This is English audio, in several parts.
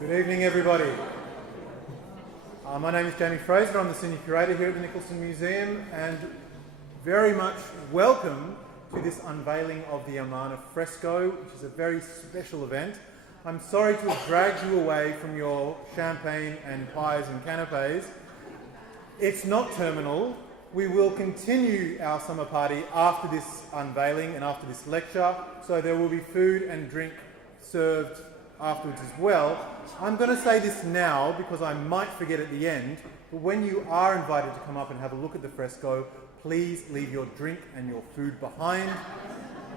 Good evening, everybody. My name is Jamie Fraser. I'm the Senior Curator here at the Nicholson Museum, and very much welcome to this unveiling of the Amarna fresco, which is a very special event. I'm sorry to have dragged you away from your champagne and pies and canapes. It's not terminal. We will continue our summer party after this unveiling and after this lecture, so there will be food and drink served afterwards as well. I'm going to say this now because I might forget at the end, but when you are invited to come up and have a look at the fresco, please leave your drink and your food behind,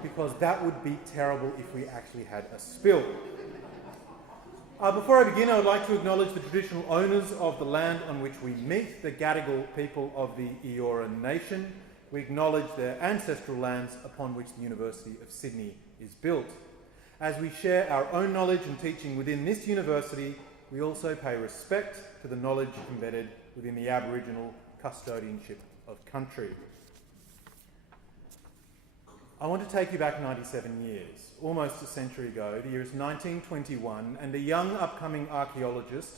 because that would be terrible if we actually had a spill. Before I begin, I would like to acknowledge the traditional owners of the land on which we meet, the Gadigal people of the Eora Nation. We acknowledge their ancestral lands upon which the University of Sydney is built. As we share our own knowledge and teaching within this university, we also pay respect to the knowledge embedded within the Aboriginal custodianship of country. I want to take you back 97 years, almost a century ago. The year is 1921, and a young upcoming archaeologist,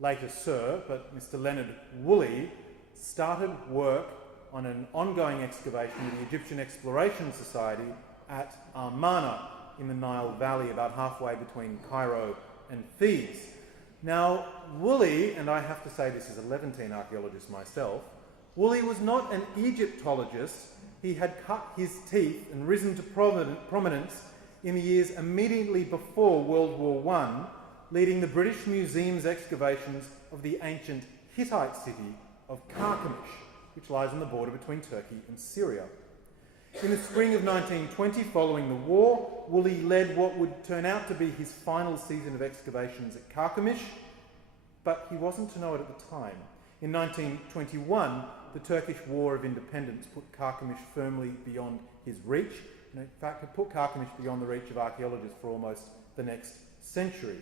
later Sir, but Mr. Leonard Woolley, started work on an ongoing excavation with the Egyptian Exploration Society at Amarna in the Nile Valley, about halfway between Cairo and Thebes. Now, Woolley, and I have to say this as a Levantine archaeologist myself, Woolley was not an Egyptologist. He had cut his teeth and risen to prominence in the years immediately before World War I, leading the British Museum's excavations of the ancient Hittite city of Carchemish, which lies on the border between Turkey and Syria. In the spring of 1920, following the war, Woolley led what would turn out to be his final season of excavations at Carchemish, but he wasn't to know it at the time. In 1921, the Turkish War of Independence put Carchemish firmly beyond his reach, and in fact it put Carchemish beyond the reach of archaeologists for almost the next century.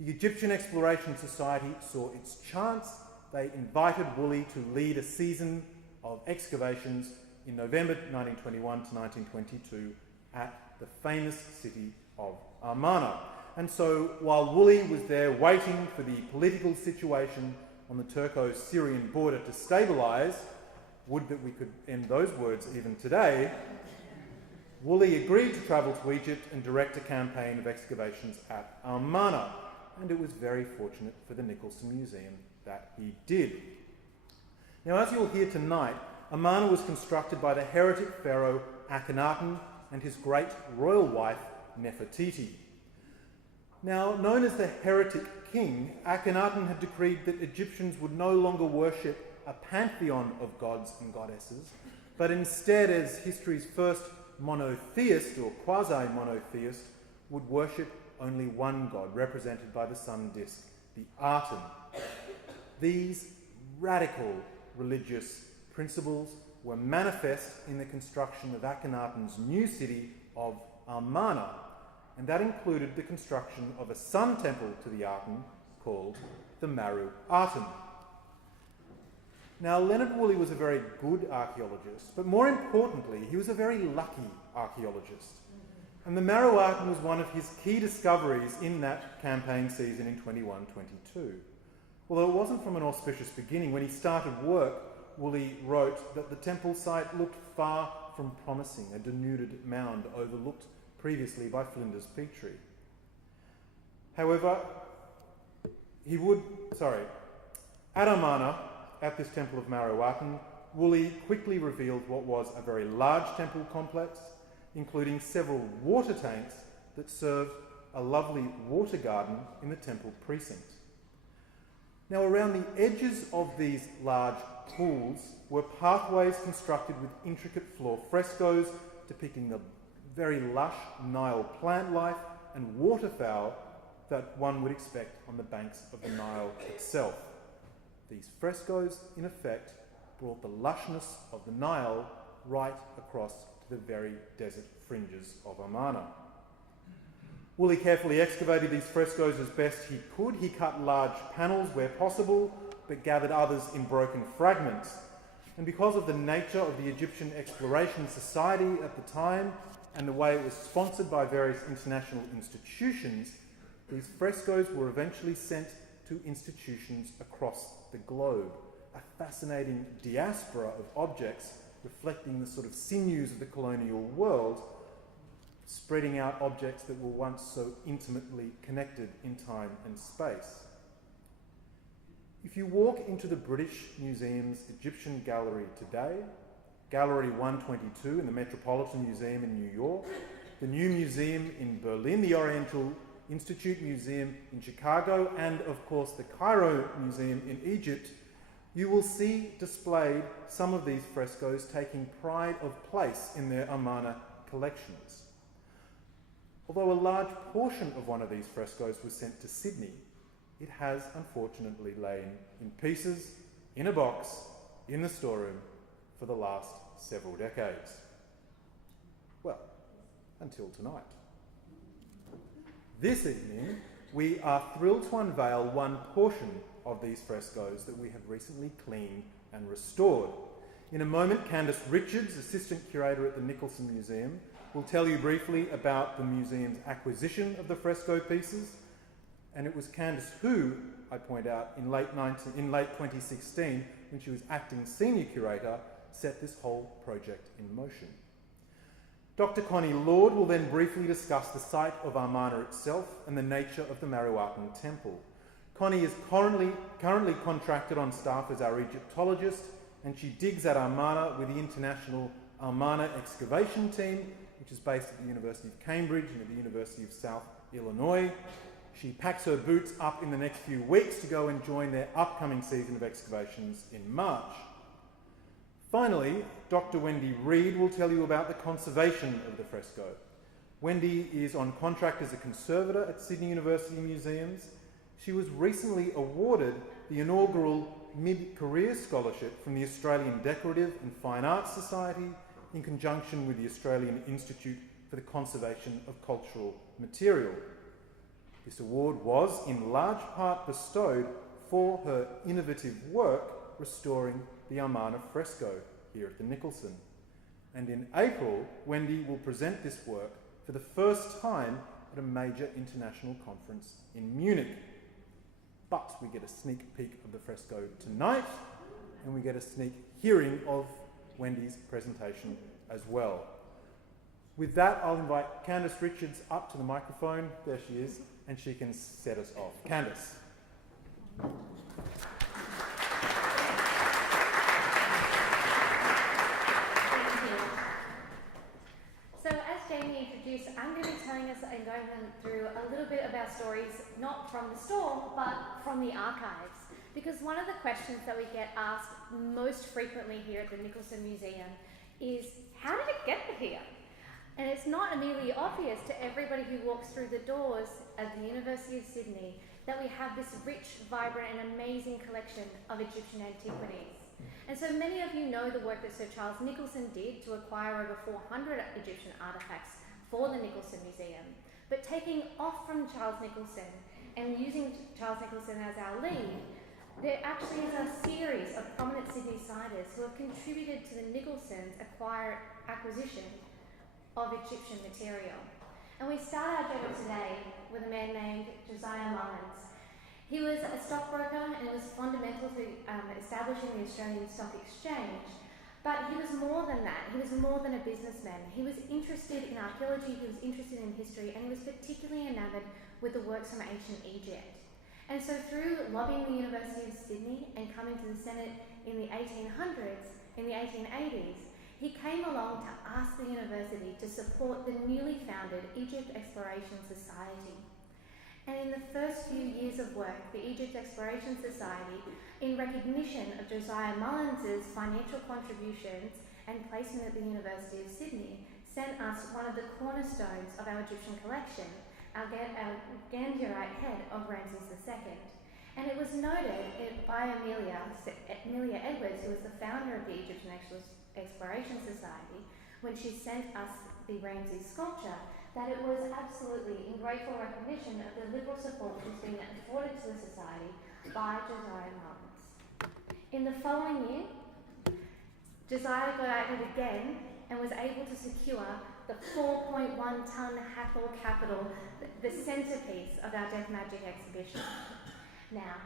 The Egyptian Exploration Society saw its chance. They invited Woolley to lead a season of excavations in November 1921 to 1922 at the famous city of Amarna. And so while Woolley was there waiting for the political situation on the Turco-Syrian border to stabilise, would that we could end those words even today, Woolley agreed to travel to Egypt and direct a campaign of excavations at Amarna, and it was very fortunate for the Nicholson Museum that he did. Now, as you'll hear tonight, Amarna was constructed by the heretic pharaoh Akhenaten and his great royal wife Nefertiti. Now, known as the heretic king, Akhenaten had decreed that Egyptians would no longer worship a pantheon of gods and goddesses, but instead, as history's first monotheist or quasi-monotheist, would worship only one god, represented by the sun disk, the Aten. These radical religious principles were manifest in the construction of Akhenaten's new city of Amarna, and that included the construction of a sun temple to the Aten called the Maru Aten. Now, Leonard Woolley was a very good archaeologist, but more importantly, he was a very lucky archaeologist. And the Maru Aten was one of his key discoveries in that campaign season in 21-22. Although it wasn't from an auspicious beginning, when he started work, Woolley wrote that the temple site looked far from promising, a denuded mound overlooked previously by Flinders Petrie. However, at Amarna, at this temple of Maru Aten, Woolley quickly revealed what was a very large temple complex, including several water tanks that served a lovely water garden in the temple precinct. Now, around the edges of these large pools were pathways constructed with intricate floor frescoes depicting the very lush Nile plant life and waterfowl that one would expect on the banks of the Nile itself. These frescoes, in effect, brought the lushness of the Nile right across to the very desert fringes of Amarna. Woolley carefully excavated these frescoes as best he could. He cut large panels where possible, but gathered others in broken fragments. And because of the nature of the Egyptian Exploration Society at the time and the way it was sponsored by various international institutions, These frescoes were eventually sent to institutions across the globe, a fascinating diaspora of objects reflecting the sort of sinews of the colonial world, spreading out objects that were once so intimately connected in time and space. If you walk into the British Museum's Egyptian Gallery today, Gallery 122 in the Metropolitan Museum in New York, the New Museum in Berlin, the Oriental Institute Museum in Chicago, and of course the Cairo Museum in Egypt, you will see displayed some of these frescoes taking pride of place in their Amarna collections. Although a large portion of one of these frescoes was sent to Sydney, it has unfortunately lain in pieces, in a box, in the storeroom for the last several decades. Well, until tonight. This evening, we are thrilled to unveil one portion of these frescoes that we have recently cleaned and restored. In a moment, Candice Richards, Assistant Curator at the Nicholson Museum, will tell you briefly about the museum's acquisition of the fresco pieces, and it was Candice who, I point out, in late 2016, when she was acting Senior Curator, set this whole project in motion. Dr. Connie Lord will then briefly discuss the site of Amarna itself and the nature of the Maruatan temple. Connie is currently contracted on staff as our Egyptologist, and she digs at Amarna with the international Amarna excavation team, which is based at the University of Cambridge and at the University of South Illinois. She packs her boots up in the next few weeks to go and join their upcoming season of excavations in March. Finally, Dr. Wendy Reid will tell you about the conservation of the fresco. Wendy is on contract as a conservator at Sydney University Museums. She was recently awarded the inaugural Mid-Career Scholarship from the Australian Decorative and Fine Arts Society in conjunction with the Australian Institute for the Conservation of Cultural Material. This award was in large part bestowed for her innovative work restoring the Amarna fresco here at the Nicholson. And in April, Wendy will present this work for the first time at a major international conference in Munich. But we get a sneak peek of the fresco tonight, and we get a sneak hearing of Wendy's presentation as well. With that, I'll invite Candice Richards up to the microphone. There she is, and she can set us off. Candice. So as Jamie introduced, I'm going to be telling us and going through a little bit of our stories, not from the store, but from the archives. Because one of the questions that we get asked most frequently here at the Nicholson Museum is, how did it get here? And it's not immediately obvious to everybody who walks through the doors at the University of Sydney that we have this rich, vibrant and amazing collection of Egyptian antiquities. And so many of you know the work that Sir Charles Nicholson did to acquire over 400 Egyptian artefacts for the Nicholson Museum. But taking off from Charles Nicholson and using Charles Nicholson as our lead, there actually is a series of prominent Sydney-siders who have contributed to the Nicholson's acquisition of Egyptian material. And we start our journey today with a man named Josiah Mullins. He was a stockbroker and was fundamental to establishing the Australian Stock Exchange. But he was more than that. He was more than a businessman. He was interested in archaeology, he was interested in history, and he was particularly enamored with the works from ancient Egypt. And so through lobbying the University of Sydney and coming to the Senate in the 1800s, in the 1880s, he came along to ask the university to support the newly founded Egypt Exploration Society. And in the first few years of work, the Egypt Exploration Society, in recognition of Josiah Mullins's financial contributions and placement at the University of Sydney, sent us one of the cornerstones of our Egyptian collection, our Gandiorite head of Ramses II. And it was noted by Amelia Edwards, who was the founder of the Egyptian Exploration Society, when she sent us the Ramses sculpture, that it was absolutely in grateful recognition of the liberal support which has been afforded to the Society by Josiah Mullins. In the following year, Josiah got at it again and was able to secure the 4.1 tonne Hathor capital, the centrepiece of our Death Magic exhibition. Now,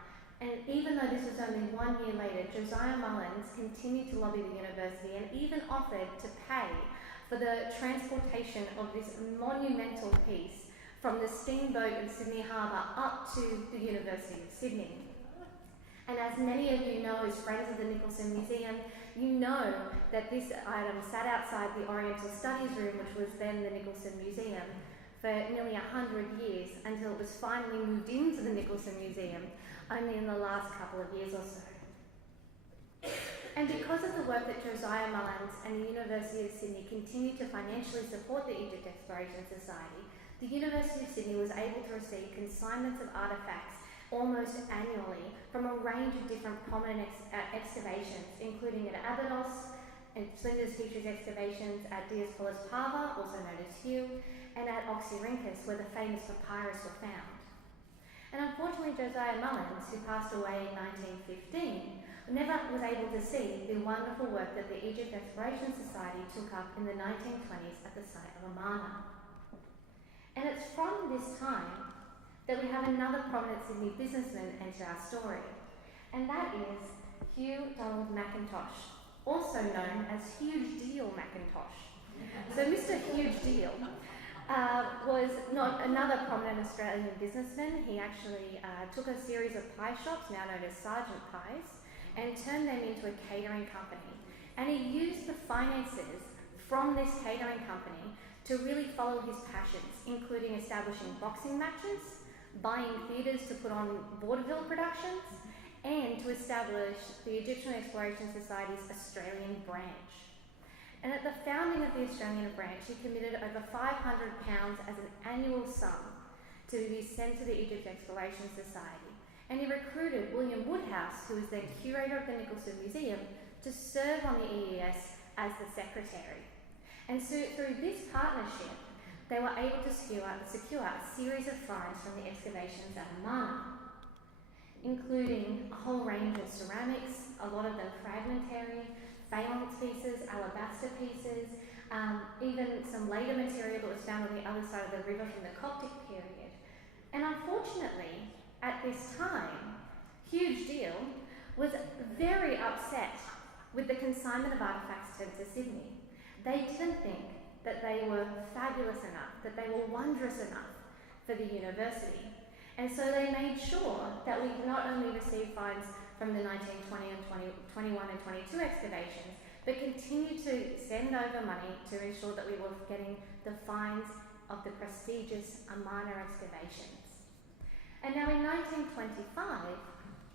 and even though this was only 1 year later, Josiah Mullins continued to lobby the university and even offered to pay for the transportation of this monumental piece from the steamboat in Sydney Harbour up to the University of Sydney. And as many of you know, as friends of the Nicholson Museum, you know that this item sat outside the Oriental Studies Room, which was then the Nicholson Museum, for nearly 100 years until it was finally moved into the Nicholson Museum only in the last couple of years or so. And because of the work that Josiah Mullins and the University of Sydney continued to financially support the Egypt Exploration Society, the University of Sydney was able to receive consignments of artefacts almost annually from a range of different prominent excavations, including at Abydos, and Flinders Features excavations at Diospolis Parva, also known as Hugh, and at Oxyrhynchus, where the famous papyrus were found. And unfortunately, Josiah Mullins, who passed away in 1915, never was able to see the wonderful work that the Egypt Exploration Society took up in the 1920s at the site of Amarna. And it's from this time that we have another prominent Sydney businessman enter our story, and that is Hugh Donald Mackintosh, also known as Huge Deal Mackintosh. So Mr. Huge Deal was not another prominent Australian businessman. He actually took a series of pie shops, now known as Sergeant Pies, and turned them into a catering company. And he used the finances from this catering company to really follow his passions, including establishing boxing matches, buying theatres to put on vaudeville productions, and to establish the Egyptian Exploration Society's Australian branch. And at the founding of the Australian branch, he committed over £500 as an annual sum to be sent to the Egypt Exploration Society. And he recruited William Woodhouse, who was then curator of the Nicholson Museum, to serve on the EES as the secretary. And so through this partnership, they were able to secure a series of finds from the excavations at Amarna, including a whole range of ceramics, a lot of them fragmentary, phalanx pieces, alabaster pieces, even some later material that was found on the other side of the river from the Coptic period. And unfortunately, at this time, Huge Deal was very upset with the consignment of artefacts sent to Sydney. They didn't think that they were fabulous enough, that they were wondrous enough for the university. And so they made sure that we not only received finds from the 1920 and 21 and 22 excavations, but continued to send over money to ensure that we were getting the finds of the prestigious Amarna excavations. And now in 1925,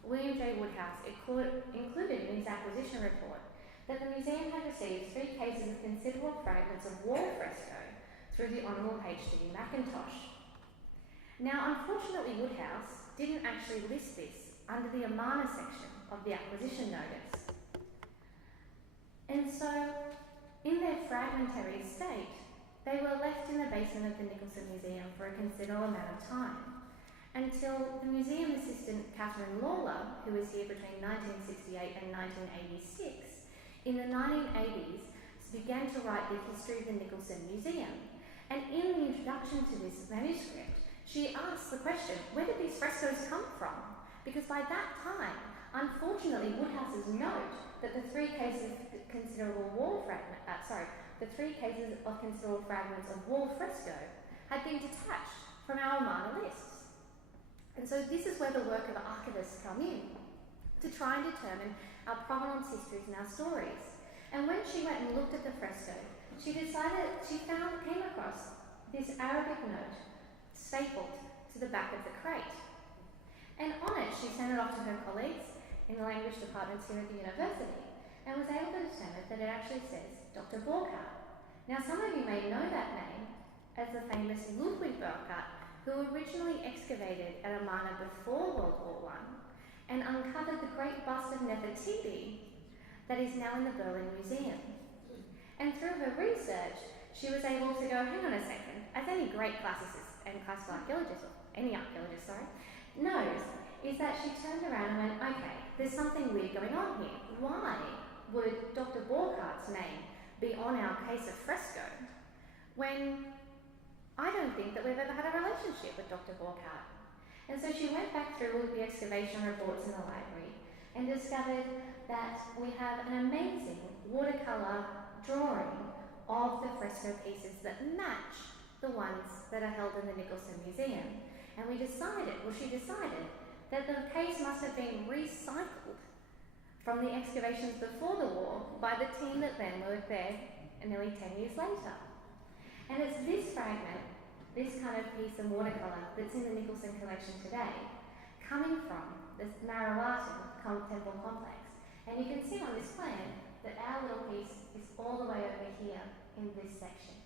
William J. Woodhouse included in his acquisition report that the museum had received 3 cases of considerable fragments of wall fresco through the Honourable H.D. Mackintosh. Now, unfortunately, Woodhouse didn't actually list this under the Amarna section of the acquisition notice. And so, in their fragmentary state, they were left in the basement of the Nicholson Museum for a considerable amount of time, until the museum assistant Catherine Lawler, who was here between 1968 and 1986, in the 1980s began to write the history of the Nicholson Museum. And in the introduction to this manuscript, she asks the question, where did these frescoes come from? Because by that time, unfortunately, Woodhouse's note that the 3 cases of considerable fragments of wall fresco had been detached from our Amarna lists. And so this is where the work of archivists come in, to try and determine our provenance histories and our stories. And when she went and looked at the fresco, she came across this Arabic note stapled to the back of the crate. And on it, she sent it off to her colleagues in the language departments here at the university, and was able to determine that it actually says Dr. Burkhardt. Now, some of you may know that name as the famous Ludwig Burkhardt, who originally excavated at Amarna before World War I and uncovered the great bust of Nefertiti that is now in the Berlin Museum. And through her research, she was able to go, hang on a second, as any great classicist and classical archaeologist, or any archaeologist, knows, is that she turned around and went, okay, there's something weird going on here. Why would Dr. Burkhardt's name be on our case of fresco when I don't think that we've ever had a relationship with Dr. Borchardt. And so she went back through all the excavation reports in the library and discovered that we have an amazing watercolour drawing of the fresco pieces that match the ones that are held in the Nicholson Museum. And she decided that the case must have been recycled from the excavations before the war by the team that then worked there nearly 10 years later. And it's this fragment, this kind of piece of watercolour that's in the Nicholson collection today, coming from the Marrow Temple complex. And you can see on this plan that our little piece is all the way over here in this section.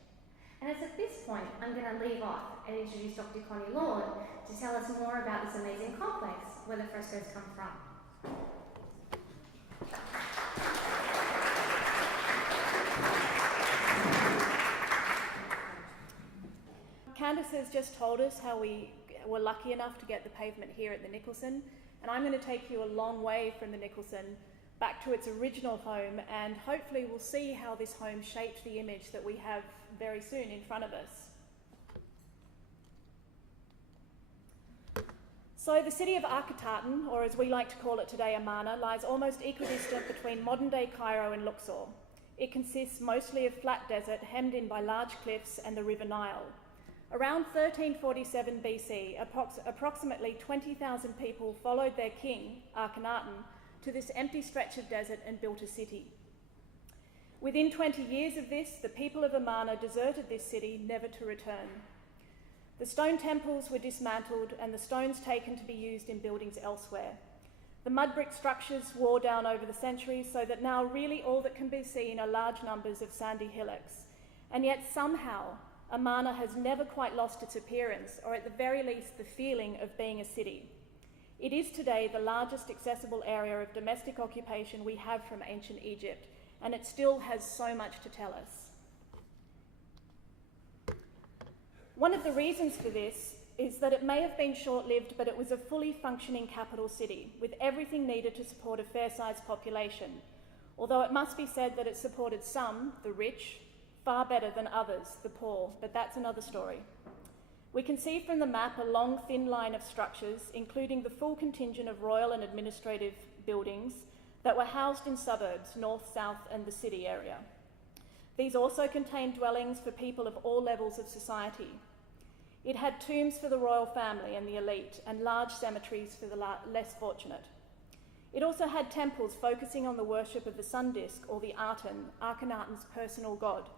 And it's at this point I'm going to leave off and introduce Dr. Connie Lord to tell us more about this amazing complex where the frescoes come from. Candice has just told us how we were lucky enough to get the pavement here at the Nicholson, and I'm going to take you a long way from the Nicholson back to its original home, and hopefully we'll see how this home shaped the image that we have very soon in front of us. So the city of Akhetaten, or as we like to call it today, Amarna, lies almost equidistant between modern-day Cairo and Luxor. It consists mostly of flat desert hemmed in by large cliffs and the River Nile. Around 1347 BC, approximately 20,000 people followed their king, Akhenaten, to this empty stretch of desert and built a city. Within 20 years of this, the people of Amarna deserted this city, never to return. The stone temples were dismantled and the stones taken to be used in buildings elsewhere. The mud brick structures wore down over the centuries so that now really all that can be seen are large numbers of sandy hillocks. And yet somehow, Amarna has never quite lost its appearance, or at the very least the feeling of being a city. It is today the largest accessible area of domestic occupation we have from ancient Egypt, and it still has so much to tell us. One of the reasons for this is that it may have been short-lived, but it was a fully functioning capital city, with everything needed to support a fair-sized population, although it must be said that it supported some, the rich, far better than others, the poor, but that's another story. We can see from the map a long, thin line of structures, including the full contingent of royal and administrative buildings that were housed in suburbs, north, south, and the city area. These also contained dwellings for people of all levels of society. It had tombs for the royal family and the elite, and large cemeteries for the less fortunate. It also had temples focusing on the worship of the sun disk, or the Aten, Akhenaten's personal god,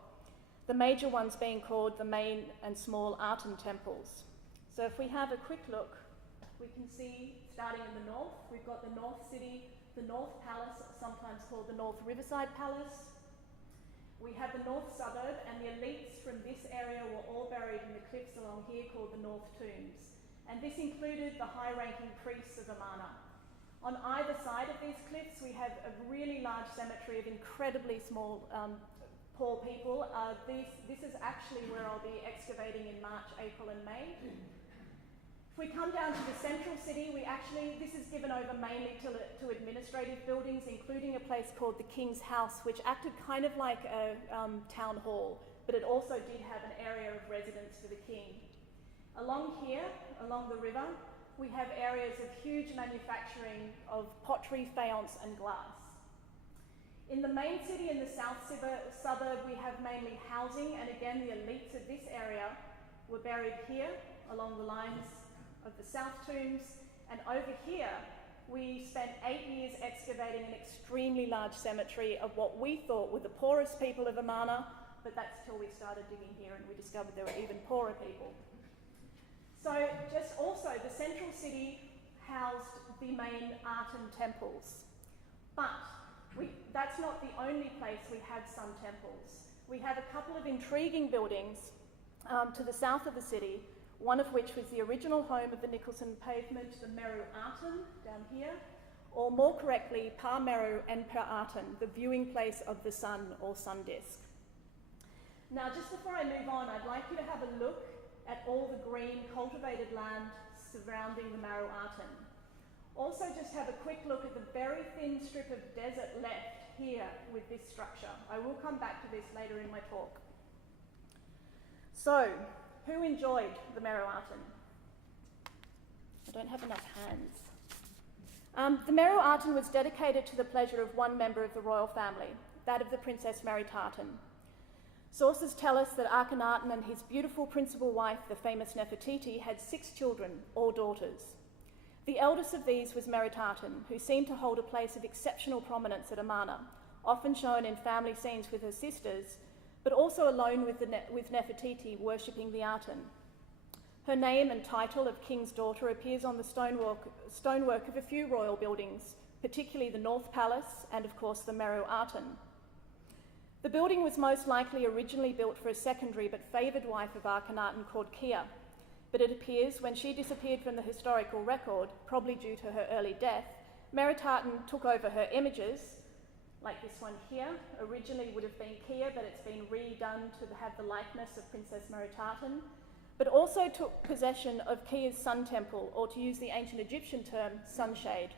the major ones being called the main and small Aten temples. So if we have a quick look, we can see, starting in the north, we've got the North City, the North Palace, sometimes called the North Riverside Palace. We have the North Suburb, and the elites from this area were all buried in the cliffs along here called the North Tombs. And this included the high-ranking priests of Amarna. On either side of these cliffs, we have a really large cemetery of incredibly small poor people. This is actually where I'll be excavating in March, April and May. If we come down to the central city, this is given over mainly to administrative buildings, including a place called the King's House, which acted kind of like a town hall, but it also did have an area of residence for the king. Along here, along the river, we have areas of huge manufacturing of pottery, faience and glass. In the main city in the south suburb, we have mainly housing, and again, the elites of this area were buried here along the lines of the South Tombs, and over here, we spent 8 years excavating an extremely large cemetery of what we thought were the poorest people of Amarna, but that's till we started digging here and we discovered there were even poorer people. So just also, the central city housed the main Aten temples, but that's not the only place we had some temples. We have a couple of intriguing buildings to the south of the city, one of which was the original home of the Nicholson pavement, the Meru Aten, down here, or more correctly, Pa Meru and Pa Aten, the viewing place of the sun or sun disk. Now, just before I move on, I'd like you to have a look at all the green cultivated land surrounding the Meru Aten. Also, just have a quick look at the very thin strip of desert left here with this structure. I will come back to this later in my talk. So, who enjoyed the Merowarton? I don't have enough hands. The Merowarton was dedicated to the pleasure of one member of the royal family, that of the Princess Merowarton. Sources tell us that Akhenaten and his beautiful principal wife, the famous Nefertiti, had 6 children, all daughters. The eldest of these was Merowarton, who seemed to hold a place of exceptional prominence at Amarna, often shown in family scenes with her sisters, but also alone with Nefertiti worshipping the Aten. Her name and title of King's Daughter appears on the stonework of a few royal buildings, particularly the North Palace and, of course, the Merowarton. The building was most likely originally built for a secondary but favoured wife of Akhenaten called Kia, but it appears when she disappeared from the historical record, probably due to her early death, Merowarton took over her images, like this one here. Originally would have been Kia, but it's been redone to have the likeness of Princess Merowarton, but also took possession of Kia's sun temple, or to use the ancient Egyptian term, sunshade.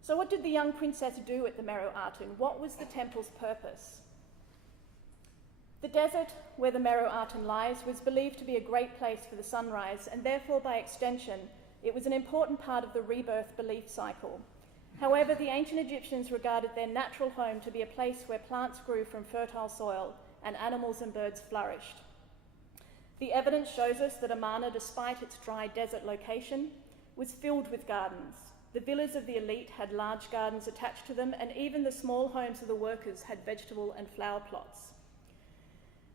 So what did the young princess do at the Merowarton? What was the temple's purpose? The desert where the Merowarton lies was believed to be a great place for the sunrise, and therefore by extension it was an important part of the rebirth belief cycle. However, the ancient Egyptians regarded their natural home to be a place where plants grew from fertile soil and animals and birds flourished. The evidence shows us that Amarna, despite its dry desert location, was filled with gardens. The villas of the elite had large gardens attached to them, and even the small homes of the workers had vegetable and flower plots.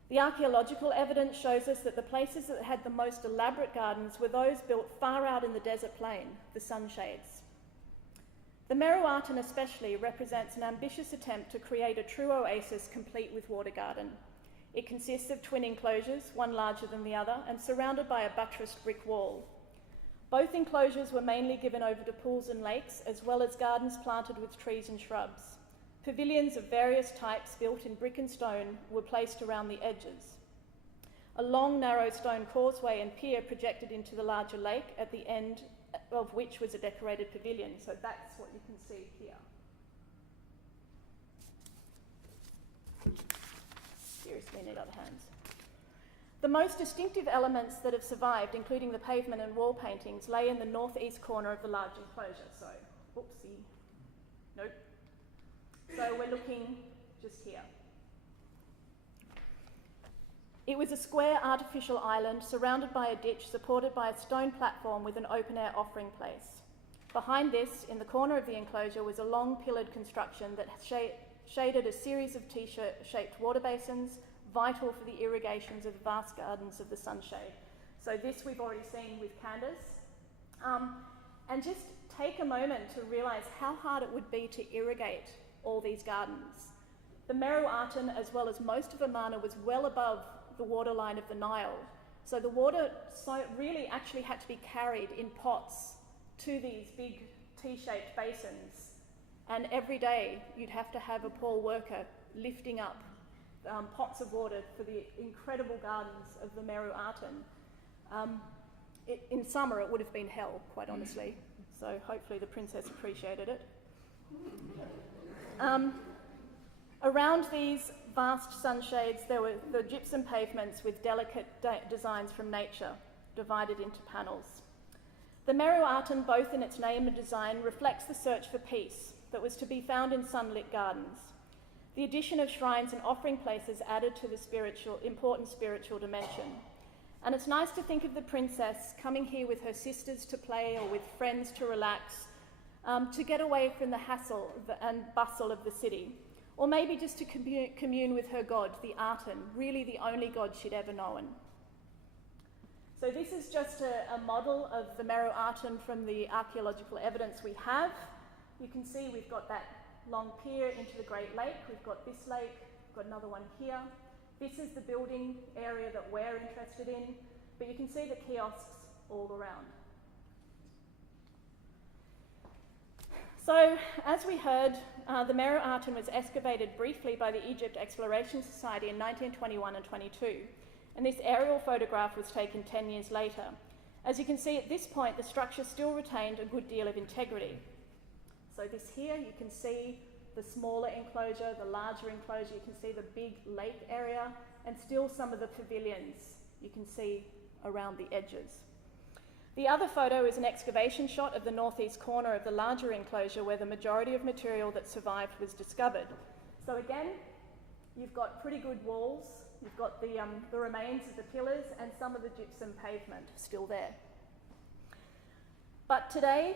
The archaeological evidence shows us that the places that had the most elaborate gardens were those built far out in the desert plain, the sunshades. The Merowarton especially represents an ambitious attempt to create a true oasis complete with water garden. It consists of twin enclosures, one larger than the other, and surrounded by a buttressed brick wall. Both enclosures were mainly given over to pools and lakes, as well as gardens planted with trees and shrubs. Pavilions of various types built in brick and stone were placed around the edges. A long, narrow stone causeway and pier projected into the larger lake, at the end of which was a decorated pavilion. So that's what you can see here. Seriously need other hands. The most distinctive elements that have survived, including the pavement and wall paintings, lay in the northeast corner of the large enclosure. So, oopsie, nope. So we're looking just here. It was a square artificial island surrounded by a ditch supported by a stone platform with an open-air offering place. Behind this, in the corner of the enclosure, was a long pillared construction that shaded a series of T-shaped water basins, vital for the irrigations of the vast gardens of the sunshade. So this we've already seen with Candace. And just take a moment to realise how hard it would be to irrigate all these gardens. The Merowarton, as well as most of Amarna, was well above the waterline of the Nile. So the water really actually had to be carried in pots to these big T-shaped basins. And every day you'd have to have a poor worker lifting up pots of water for the incredible gardens of the Merowarton. In summer it would have been hell, quite honestly, so hopefully the princess appreciated it. Around these vast sunshades there were the gypsum pavements with delicate designs from nature, divided into panels. The Merowarton, both in its name and design, reflects the search for peace that was to be found in sunlit gardens. The addition of shrines and offering places added to the important spiritual dimension. And it's nice to think of the princess coming here with her sisters to play or with friends to relax, to get away from the hassle and bustle of the city, or maybe just to commune with her god, the Aten, really the only god she'd ever known. So this is just a model of the Merowarton from the archaeological evidence we have. You can see we've got that long pier into the Great Lake. We've got this lake, we've got another one here. This is the building area that we're interested in, but you can see the kiosks all around. So, as we heard, the Merowarton was excavated briefly by the Egypt Exploration Society in 1921 and 22, and this aerial photograph was taken 10 years later. As you can see, at this point, the structure still retained a good deal of integrity. So this here, you can see the smaller enclosure, the larger enclosure, you can see the big lake area, and still some of the pavilions you can see around the edges. The other photo is an excavation shot of the northeast corner of the larger enclosure where the majority of material that survived was discovered. So again, you've got pretty good walls, you've got the remains of the pillars and some of the gypsum pavement still there. But today,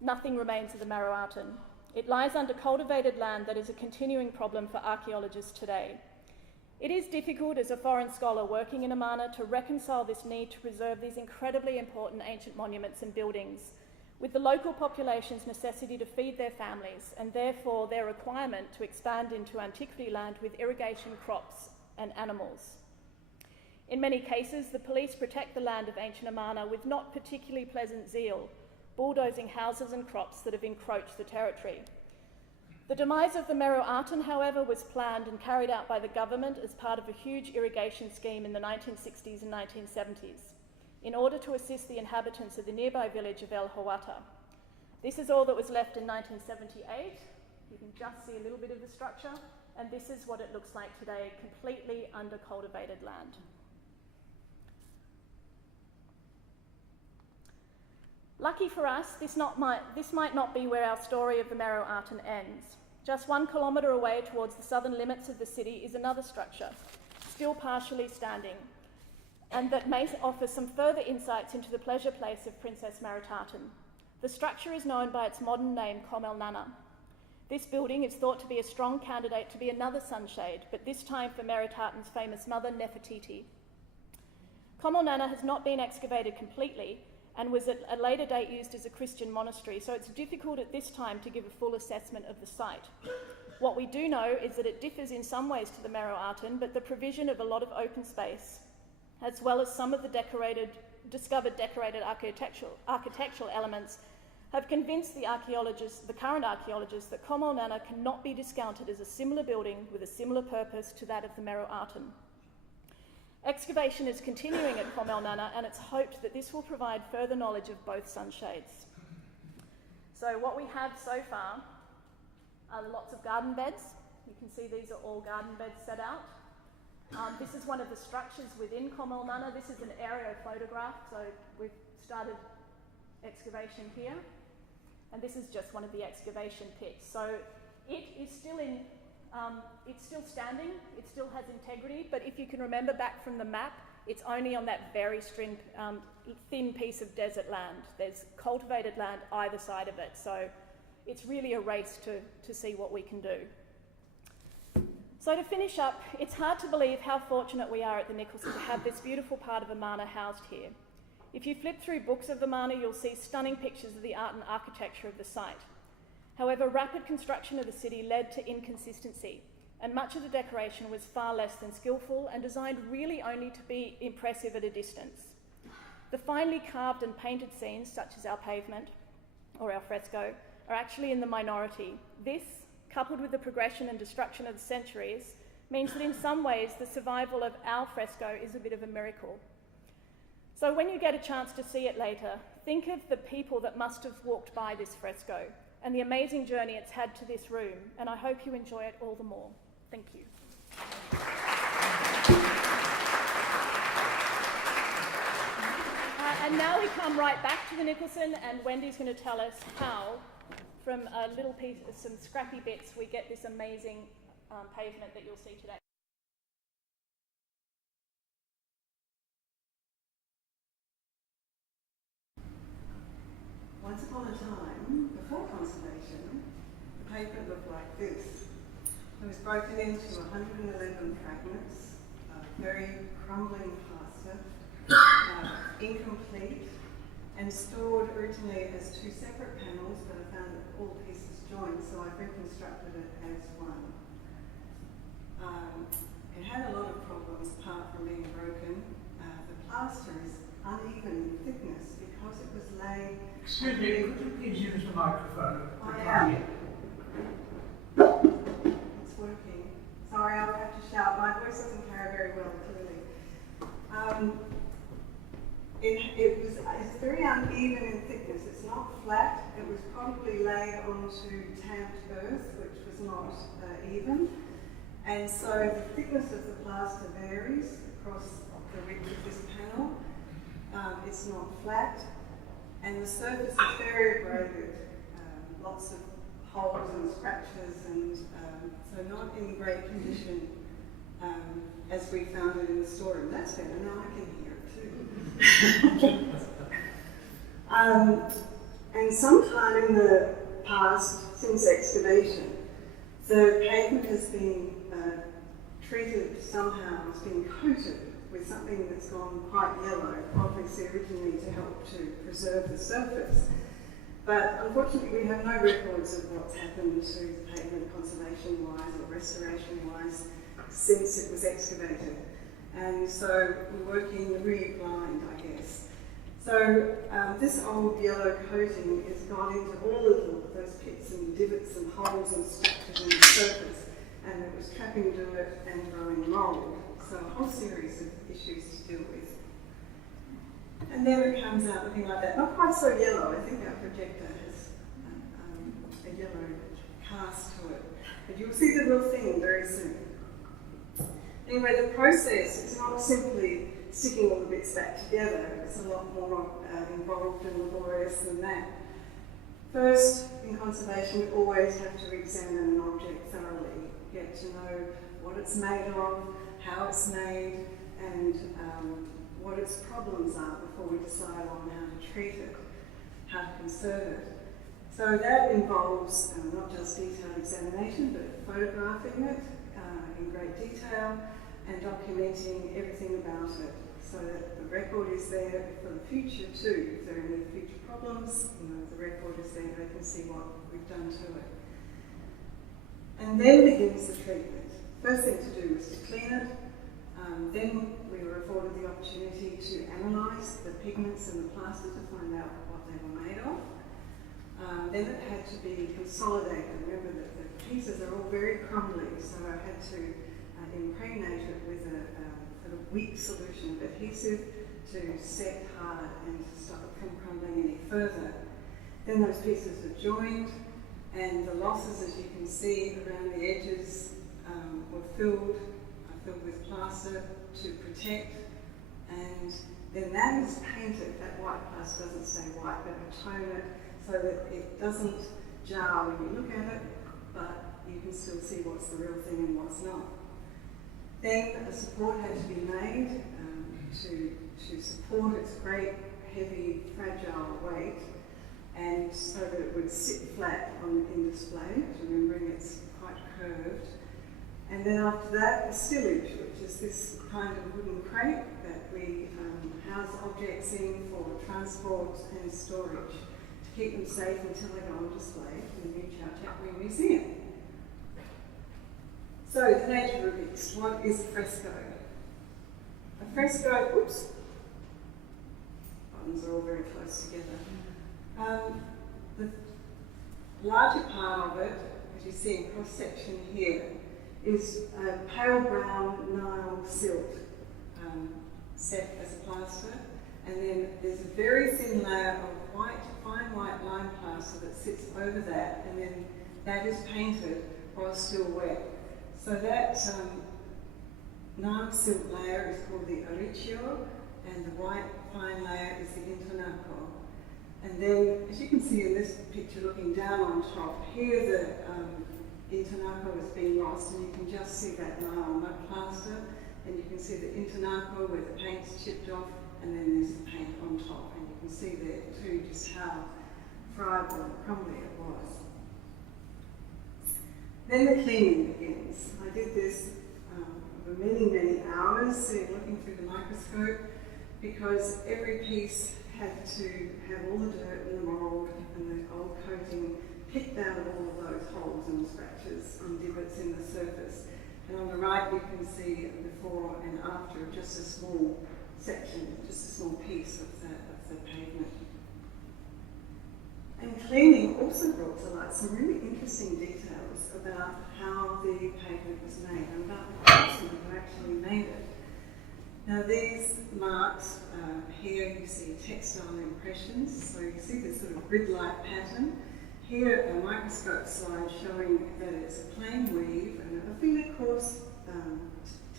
nothing remains of the Marrow-Arton. It lies under cultivated land that is a continuing problem for archaeologists today. It is difficult as a foreign scholar working in Amarna to reconcile this need to preserve these incredibly important ancient monuments and buildings with the local population's necessity to feed their families and therefore their requirement to expand into antiquity land with irrigation, crops and animals. In many cases, the police protect the land of ancient Amarna with not particularly pleasant zeal, bulldozing houses and crops that have encroached the territory. The demise of the Marrow-Arton, however, was planned and carried out by the government as part of a huge irrigation scheme in the 1960s and 1970s in order to assist the inhabitants of the nearby village of El Hawata. This is all that was left in 1978. You can just see a little bit of the structure, and this is what it looks like today, completely under cultivated land. Lucky for us, this might not be where our story of the Marrow-Arton ends. Just 1 kilometre away towards the southern limits of the city is another structure, still partially standing, and that may offer some further insights into the pleasure place of Princess Marrow-Arton. The structure is known by its modern name, Com El Nana. This building is thought to be a strong candidate to be another sunshade, but this time for Marrow-Arton's famous mother, Nefertiti. Com El Nana has not been excavated completely, and was at a later date used as a Christian monastery, so it's difficult at this time to give a full assessment of the site. What we do know is that it differs in some ways to the Marrow-Arton, but the provision of a lot of open space, as well as some of the discovered decorated architectural elements, have convinced the current archaeologists, that Com El Nana cannot be discounted as a similar building with a similar purpose to that of the Marrow-Arton. Excavation is continuing at Com El Nana, and it's hoped that this will provide further knowledge of both sunshades. So what we have so far are lots of garden beds. You can see these are all garden beds set out. This is one of the structures within Com El Nana. This is an aerial photograph, so we've started excavation here. And this is just one of the excavation pits. So it is still it's still standing, it still has integrity, but if you can remember back from the map, it's only on that very thin piece of desert land. There's cultivated land either side of it, so it's really a race to see what we can do. So to finish up, it's hard to believe how fortunate we are at the Nicholson to have this beautiful part of Amarna housed here. If you flip through books of Amarna, you'll see stunning pictures of the art and architecture of the site. However, rapid construction of the city led to inconsistency, and much of the decoration was far less than skillful and designed really only to be impressive at a distance. The finely carved and painted scenes, such as our pavement or our fresco, are actually in the minority. This, coupled with the progression and destruction of the centuries, means that in some ways the survival of our fresco is a bit of a miracle. So when you get a chance to see it later, think of the people that must have walked by this fresco and the amazing journey it's had to this room, and I hope you enjoy it all the more. Thank you. And now we come right back to the Nicholson, and Wendy's going to tell us how, from a little piece, some scrappy bits, we get this amazing pavement that you'll see today. Once upon a time, before conservation, the pavement looked like this. It was broken into 111 fragments, very crumbling plaster, incomplete, and stored originally as two separate panels, but I found that all pieces joined, so I've reconstructed it as one. It had a lot of problems apart from being broken. The plaster is uneven in thickness because it was laid. Excuse me, could you please use the microphone? It's working. Sorry, I'll have to shout. My voice doesn't carry very well, clearly. It's very uneven in thickness. It's not flat. It was probably laid onto tamped earth, which was not even. And so the thickness of the plaster varies across the width of this panel. It's not flat, and the surface is very abraded, lots of holes and scratches, and so not in great condition as we found it in the storeroom. That's better, now I can hear it too. And sometime in the past, since excavation, the pavement has been treated somehow, it's been coated with something that's gone quite yellow, obviously originally to help to preserve the surface. But unfortunately we have no records of what's happened to the pavement conservation-wise or restoration-wise since it was excavated. And so we're working really blind, I guess. So this old yellow coating has gone into all of those pits and divots and holes and scratches in the surface, and it was trapping dirt and growing mould. So a whole series of issues to deal with. And then it comes out looking like that. Not quite so yellow. I think our projector has a yellow cast to it. But you'll see the real thing very soon. Anyway, the process is not simply sticking all the bits back together. It's a lot more involved and laborious than that. First, in conservation, we always have to examine an object thoroughly, get to know what it's made of, how it's made, and what its problems are before we decide on how to treat it, how to conserve it. So that involves not just detailed examination, but photographing it in great detail and documenting everything about it so that the record is there for the future too. If there are any future problems, the record is there, they can see what we've done to it. And then begins the treatment. First thing to do was to clean it. Then we were afforded the opportunity to analyse the pigments in the plaster to find out what they were made of. Then it had to be consolidated. Remember that the pieces are all very crumbly, so I had to impregnate it with a sort of weak solution of adhesive to set hard and to stop it from crumbling any further. Then those pieces are joined, and the losses, as you can see around the edges, were filled with plaster to protect, and then that is painted. That white plaster doesn't stay white, but we tone it so that it doesn't jar when you look at it, but you can still see what's the real thing and what's not. Then a support had to be made to support its great, heavy, fragile weight, and so that it would sit flat in display, remembering it's quite curved. And then after that, the stillage, which is this kind of wooden crate that we house objects in for transport and storage to keep them safe until they go on display in the new Chowchapri Museum. So, the nature of it. What is a fresco? A fresco, oops, buttons are all very close together. The larger part of it, as you see in cross-section here, is a pale brown Nile silt set as a plaster, and then there's a very thin layer of white, fine white lime plaster that sits over that, and then that is painted while still wet. So that Nile silt layer is called the oricchio, and the white fine layer is the intonaco. And then, as you can see in this picture looking down on top, here the intonaco has been lost, and you can just see that Nile mud plaster, and you can see the intonaco where the paint's chipped off, and then there's the paint on top, and you can see there too just how friable and crumbly it was. Then the cleaning begins. I did this over many, many hours, looking through the microscope, because every piece had to have all the dirt and the mould and the old coating picked out of all of those holes and scratches and divots in the surface. And on the right you can see before and after just a small section, just a small piece of the pavement. And cleaning also brought to light some really interesting details about how the pavement was made and about the person who actually made it. Now these marks, here you see textile impressions, so you see this sort of grid-like pattern. here a microscope slide showing that it's a plain weave and a fairly coarse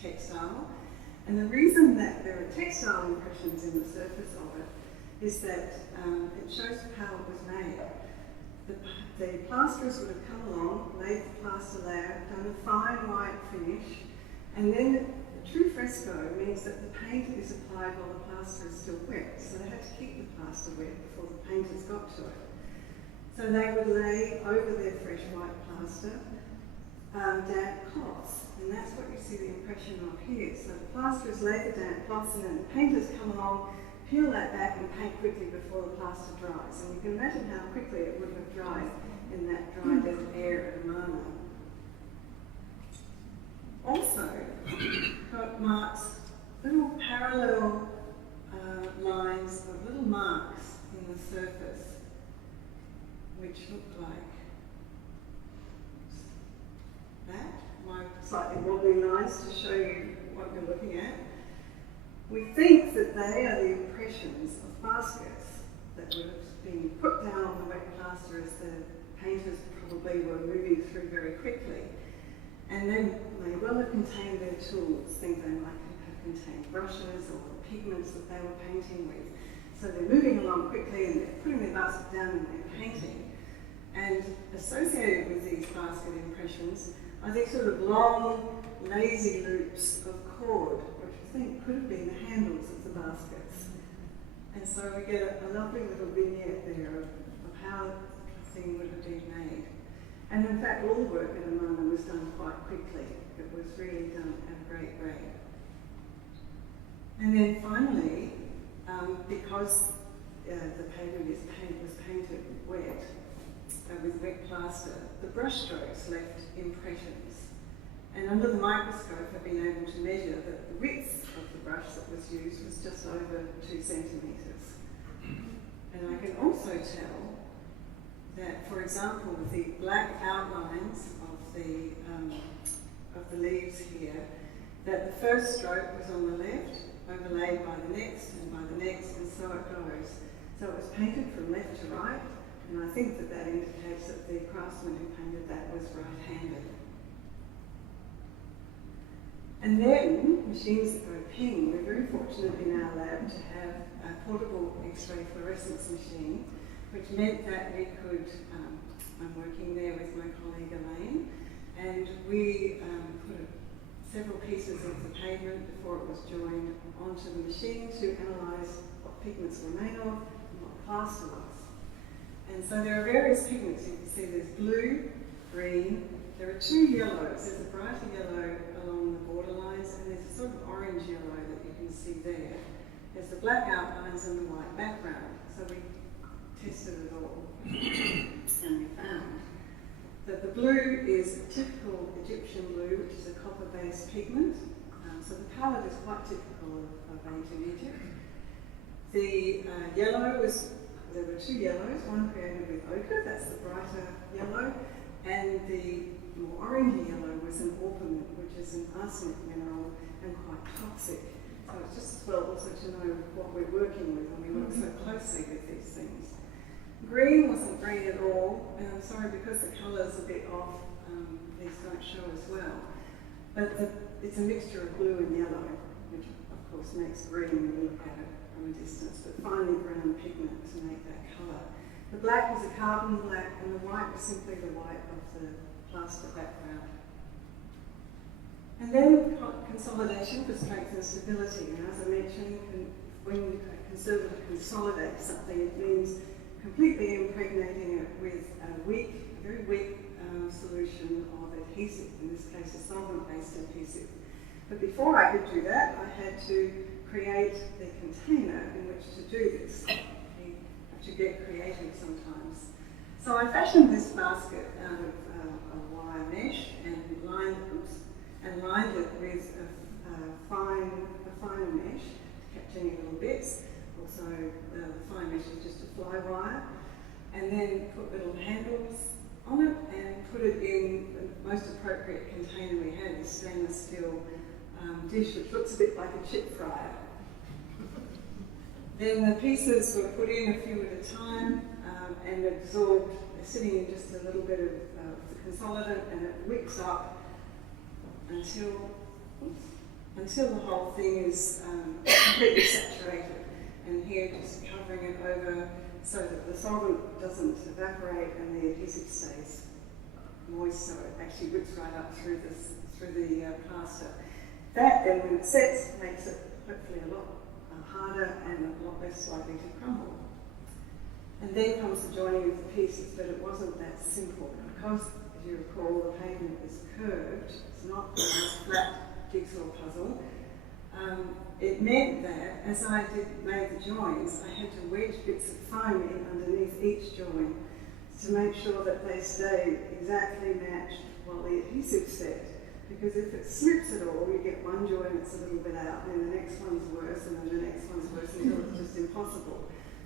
textile. And the reason that there are textile impressions in the surface of it is that it shows how it was made. The plasterers would have come along, laid the plaster layer, done a fine white finish, and then the true fresco means that the paint is applied while the plaster is still wet. So they had to keep the plaster wet before the painters got to it. So they would lay over their fresh white plaster damp cloths, and that's what you see the impression of here. So the plasterers lay the damp cloths, and then the painters come along, peel that back and paint quickly before the plaster dries. And you can imagine how quickly it would have dried in that dry desert air at Amarna. Also, got marks, little parallel lines of little marks in the surface, which look like that. My slightly wobbly lines to show you what you're looking at. We think that they are the impressions of baskets that would have been put down on the wet plaster as the painters probably were moving through very quickly. And then they well have contained their tools, things they might have contained brushes or pigments that they were painting with. So they're moving along quickly and they're putting their basket down and they're painting. And associated with these basket impressions are these sort of long, lazy loops of cord, which I think could have been the handles of the baskets. And so we get a lovely little vignette there of how the thing would have been made. And in fact, all the work at Amarna was done quite quickly. It was really done at a great rate. And then finally, because the pavement was painted wet, with wet plaster, the brush strokes left impressions. And under the microscope, I've been able to measure that the width of the brush that was used was just over 2 centimetres. And I can also tell that, for example, the black outlines of the leaves here, that the first stroke was on the left, overlaid by the next, and so it goes. So it was painted from left to right, and I think that that indicates that the craftsman who painted that was right-handed. And then, machines that go ping. We're very fortunate in our lab to have a portable X-ray fluorescence machine, which meant that we could, I'm working there with my colleague Elaine, and we put several pieces of the pavement before it was joined onto the machine to analyse what pigments were made of and what the plaster was. And so there are various pigments. You can see there's blue, green, there are 2 yellows. There's a brighter yellow along the borderlines, and there's a sort of orange yellow that you can see there. There's the black outlines and the white background. So we tested it all, and we found that the blue is a typical Egyptian blue, which is a copper-based pigment. So the colour is quite typical of ancient Egypt. The yellow was, there were 2 yellows, one created with ochre, that's the brighter yellow, and the more orangey yellow was an orpiment, which is an arsenic mineral and quite toxic. So it's just as well also to know what we're working with, and we work so closely with these things. Green wasn't green at all, and I'm sorry because the colour's a bit off, these don't show as well. But it's a mixture of blue and yellow, which of course makes green when you look at it from a distance, but finely brown pigment to make that colour. The black was a carbon black, and the white was simply the white of the plaster background. And then consolidation for strength and stability. And as I mentioned, when a conservator consolidates something, it means completely impregnating it with a very weak solution of adhesive, in this case a solvent-based adhesive. But before I could do that, I had to create the container in which to do this. You have to get creative sometimes. So I fashioned this basket out of a wire mesh and lined it with a finer mesh to catch any little bits. Also, the fine mesh is just a fly wire, and then put little handles on it and put it in the most appropriate container we had, this stainless steel dish, which looks a bit like a chip fryer. Then the pieces were put in a few at a time and absorbed, sitting in just a little bit of the consolidant, and it wicks up until the whole thing is completely saturated. And here just covering it over so that the solvent doesn't evaporate and the adhesive stays moist, so it actually wicks right up through the plaster. That then, when it sets, makes it hopefully a lot harder and a lot less likely to crumble. And then comes the joining of the pieces, but it wasn't that simple. Because, as you recall, the pavement is curved, it's not a nice flat jigsaw puzzle. It meant that as I made the joins, I had to wedge bits of foam in underneath each join to make sure that they stay exactly matched while the adhesive set. Because if it slips at all, you get one join that's a little bit out, and then the next one's worse, and then the next one's worse, until it's just impossible.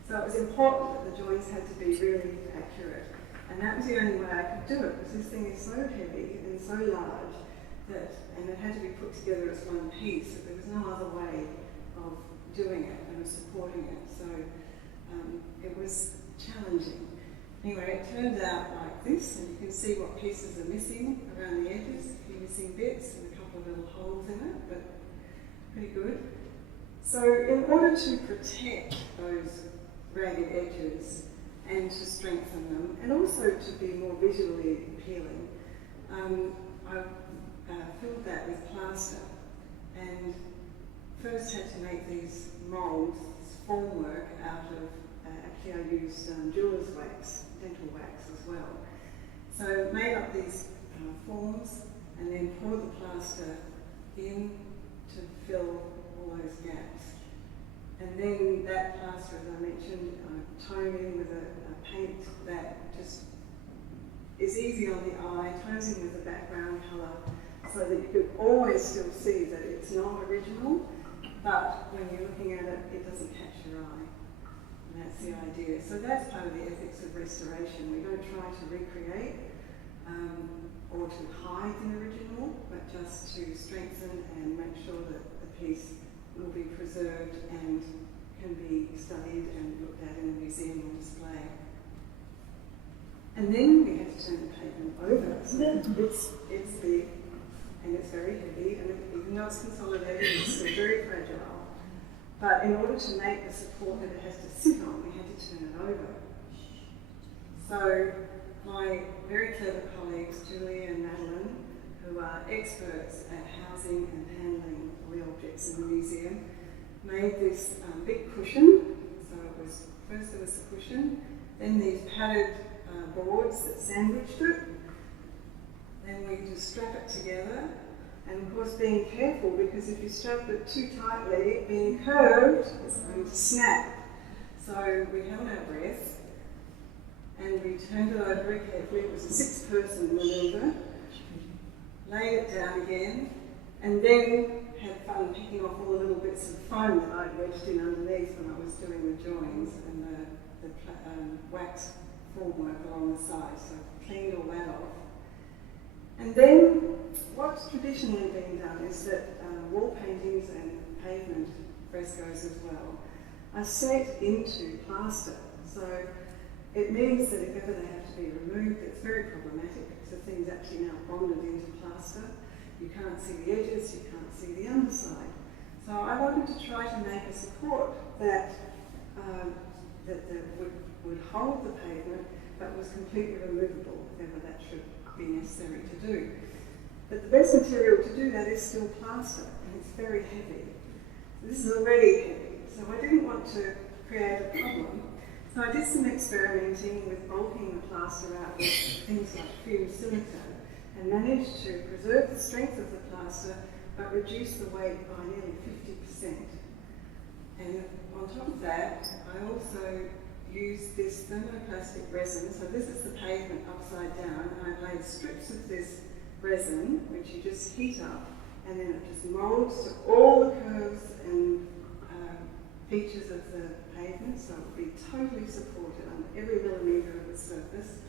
So it was important that the joins had to be really accurate. And that was the only way I could do it, because this thing is so heavy and so large that, and it had to be put together as one piece, that there was no other way of doing it and of supporting it. So it was challenging. Anyway, it turned out like this, and you can see what pieces are missing around the edges, a few missing bits and a couple of little holes in it, but pretty good. So in order to protect those ragged edges and to strengthen them, and also to be more visually appealing, I filled that with plaster, and first had to make these moulds, this formwork out of, actually I used jeweller's wax, dental wax as well. So made up these forms and then poured the plaster in to fill all those gaps. And then that plaster, as I mentioned, toned in with a paint that just is easy on the eye, tones in with the background colour, so that you could always still see that it's not original, but when you're looking at it, it doesn't catch your eye. And that's the idea. So that's part of the ethics of restoration. We don't try to recreate or to hide the original, but just to strengthen and make sure that the piece will be preserved and can be studied and looked at in a museum or display. And then we have to turn the pavement over. So it's big and it's very heavy, and even though it's consolidated, it's still very fragile. But in order to make the support that it has to sit on, we had to turn it over. So my very clever colleagues, Julie and Madeline, who are experts at housing and handling all the objects in the museum, made this big cushion. So it was, first there was the cushion, then these padded boards that sandwiched it. Then we just strap it together, and of course being careful, because if you strap it too tightly, being curved, it's going to snap. So we held our breath, and we turned it over very carefully. It was a 6-person manoeuvre. Laid it down again, and then had fun picking off all the little bits of foam that I'd wedged in underneath when I was doing the joins and the wax formwork along the side. So cleaned all that off. And then what's traditionally been done is that wall paintings and pavement frescoes as well are set into plaster. So it means that if ever they have to be removed, it's very problematic because the thing's actually now bonded into plaster. You can't see the edges, you can't see the underside. So I wanted to try to make a support that would hold the pavement but was completely removable if ever that should be necessary to do. But the best material to do that is still plaster, and it's very heavy. This is already heavy, so I didn't want to create a problem. So I did some experimenting with bulking the plaster out with things like fumed silica, and managed to preserve the strength of the plaster but reduce the weight by nearly 50%. And on top of that, I also used this thermoplastic resin. So this is the pavement upside down, and I've laid strips of this resin, which you just heat up, and then it just molds to all the curves and features of the pavement, so it will be totally supported on every millimetre of the surface.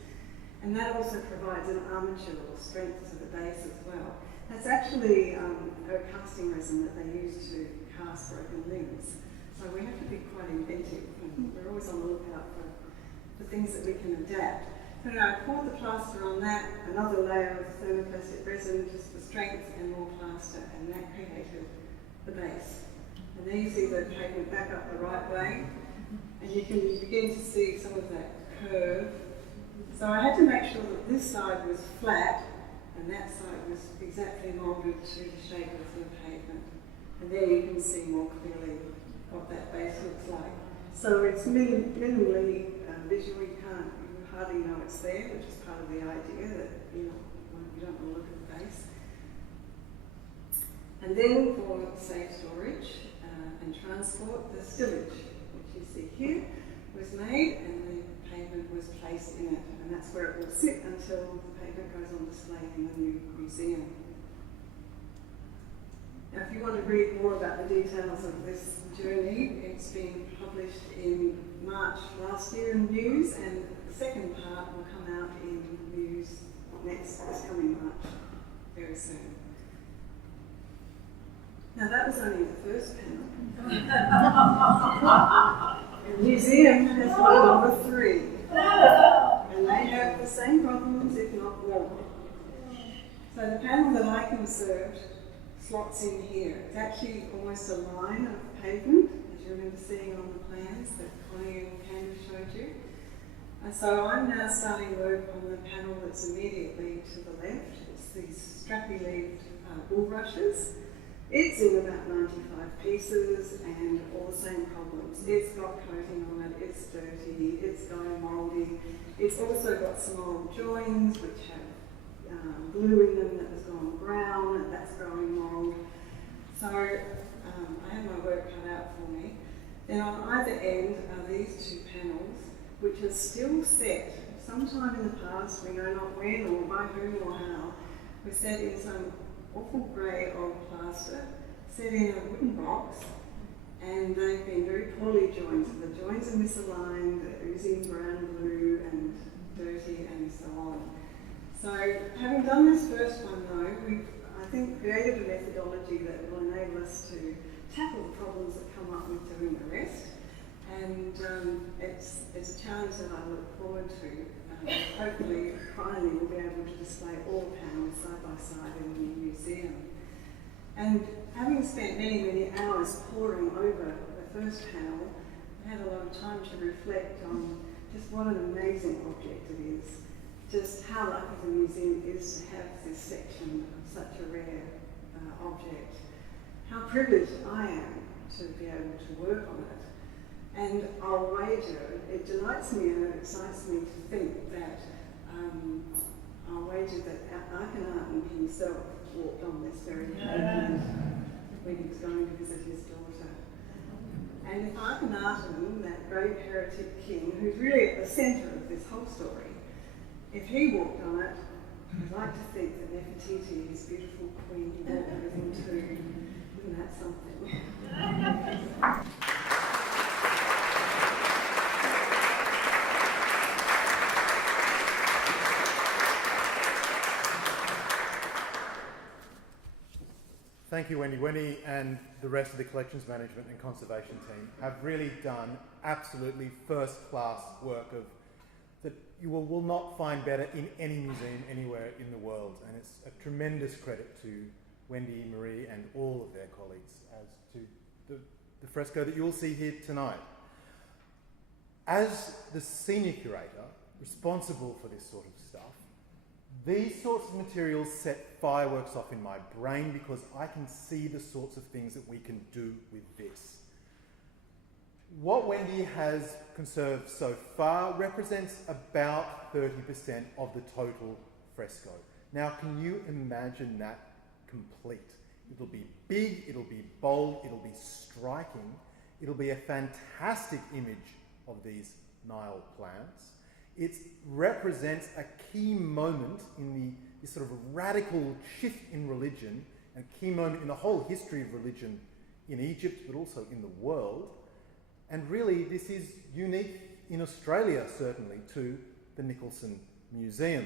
And that also provides an armature or strength to the base as well. That's actually a casting resin that they use to cast broken limbs. So we have to be quite inventive, and we're always on the lookout for things that we can adapt. So now I poured the plaster on that, another layer of thermoplastic resin just for strength, and more plaster, and that created the base. And there you see the pavement back up the right way, and you can begin to see some of that curve. So I had to make sure that this side was flat, and that side was exactly moulded to the shape of the pavement. And there you can see more clearly what that base looks like. So it's minimally visual, you hardly know it's there, which is part of the idea that you don't want to look at the base. And then for safe storage and transport, the stillage, which you see here, was made and the pavement was placed in it, and that's where it will sit until the pavement goes on display in the new museum. Now, if you want to read more about the details of this journey, it's been published in March last year in News, and the second part will come out in News this coming March, very soon. Now, that was only the first panel. The museum has one number 3, and they have the same problems, if not more. So the panel that I conserved slots in here. It's actually almost a line of pavement, as you remember seeing on the plans that Connie and Candace showed you. And so I'm now starting work on the panel that's immediately to the left. It's these strappy-leaved bulrushes. It's in about 95 pieces and all the same problems. It's got coating on it, it's dirty, it's going mouldy. It's also got some old joins which have glue in them that has gone brown, and that's growing mould. So I have my work cut out for me. Then on either end are these 2 panels, which are still set. Sometime in the past, we know not when or by whom or how, were set in some awful grey old plaster, set in a wooden box, and they've been very poorly joined. So the joints are misaligned, oozing brown glue and dirty and so on. So having done this first one though, we've, I think, created a methodology that will enable us to tackle the problems that come up with doing the rest. And it's a challenge that I look forward to. Hopefully, finally, we'll be able to display all panels side by side in the new museum. And having spent many, many hours poring over the first panel, I had a lot of time to reflect on just what an amazing object it is. Just how lucky the museum is to have this section of such a rare object. How privileged I am to be able to work on it. And I'll wager, it delights me and it excites me to think that I'll wager that Akhenaten himself walked on this very pavement when he was going to visit his daughter. And if Akhenaten, that great heretic king, who's really at the centre of this whole story, if he walked on it, I'd like to think that Nefertiti, his beautiful queen, walked with him too. Isn't that something? Thank you, Wendy. Wendy and the rest of the collections management and conservation team have really done absolutely first-class work that you will not find better in any museum anywhere in the world, and it's a tremendous credit to Wendy, Marie and all of their colleagues as to the fresco that you'll see here tonight. As the senior curator responsible for this sort of stuff, these sorts of materials set fireworks off in my brain because I can see the sorts of things that we can do with this. What Wendy has conserved so far represents about 30% of the total fresco. Now, can you imagine that complete? It'll be big, it'll be bold, it'll be striking, it'll be a fantastic image of these Nile plants. It represents a key moment in this sort of radical shift in religion, and a key moment in the whole history of religion in Egypt, but also in the world. And really, this is unique in Australia, certainly, to the Nicholson Museum.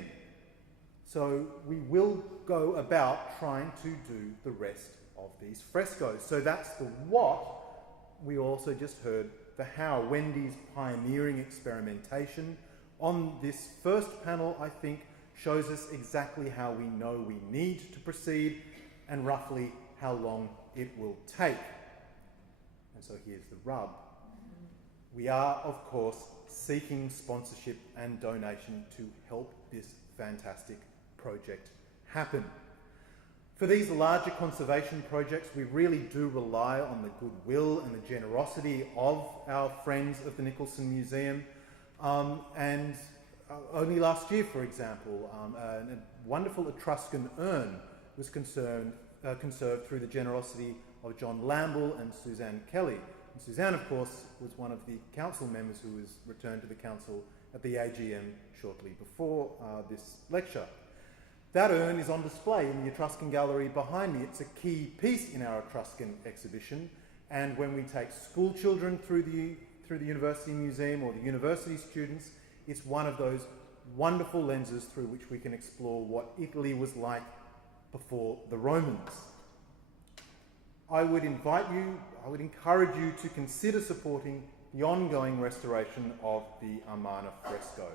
So we will go about trying to do the rest of these frescoes. So that's the what. we also just heard the how. Wendy's pioneering experimentation on this first panel, I think, shows us exactly how we know we need to proceed and roughly how long it will take. And so here's the rub. We are, of course, seeking sponsorship and donation to help this fantastic project happen. For these larger conservation projects, we really do rely on the goodwill and the generosity of our friends of the Nicholson Museum. Only last year, for example, a wonderful Etruscan urn was conserved through the generosity of John Lamble and Suzanne Kelly. And Suzanne, of course, was one of the council members who was returned to the council at the AGM shortly before this lecture. That urn is on display in the Etruscan Gallery behind me. It's a key piece in our Etruscan exhibition, and when we take school children through the University Museum or the university students, it's one of those wonderful lenses through which we can explore what Italy was like before the Romans. I would encourage you to consider supporting the ongoing restoration of the Amarna fresco.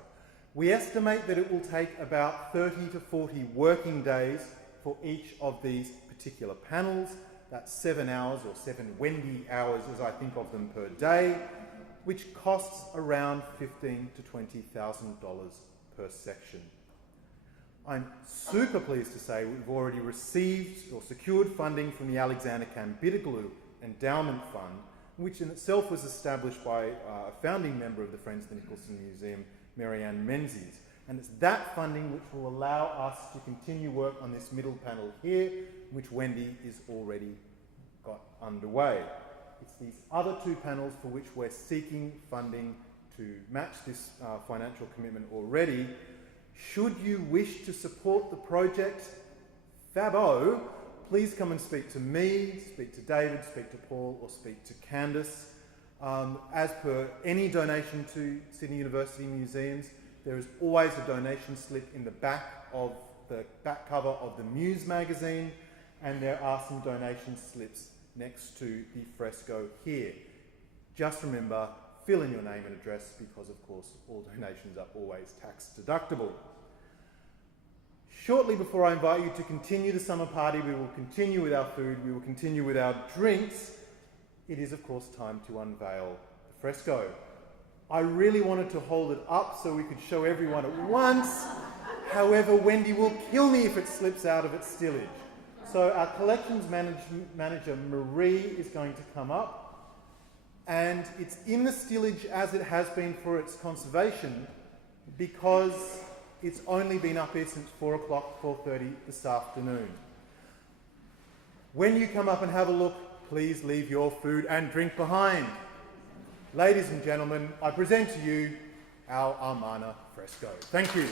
We estimate that it will take about 30 to 40 working days for each of these particular panels. That's 7 hours, or 7 Wendy hours as I think of them, per day, which costs around $15,000 to $20,000 per section. I'm super pleased to say we've already received or secured funding from the Alexander Cambidoglu Endowment Fund, which in itself was established by a founding member of the Friends of the Nicholson Museum, Marianne Menzies. And it's that funding which will allow us to continue work on this middle panel here, which Wendy is already got underway. It's these other 2 panels for which we're seeking funding to match this financial commitment already. Should you wish to support the project, Fabo, please come and speak to me, speak to David, speak to Paul, or speak to Candice. As per any donation to Sydney University Museums, there is always a donation slip in the back cover of the Muse magazine, and there are some donation slips next to the fresco here. Just remember, fill in your name and address, because of course all donations are always tax deductible. Shortly before I invite you to continue the summer party, we will continue with our food, we will continue with our drinks. It is of course time to unveil the fresco. I really wanted to hold it up so we could show everyone at once. However, Wendy will kill me if it slips out of its stillage. So our collections manager, Marie, is going to come up, and it's in the stillage as it has been for its conservation, because it's only been up here since 4 o'clock, 4:30 this afternoon. When you come up and have a look, please leave your food and drink behind. Ladies and gentlemen, I present to you our Amarna fresco. Thank you.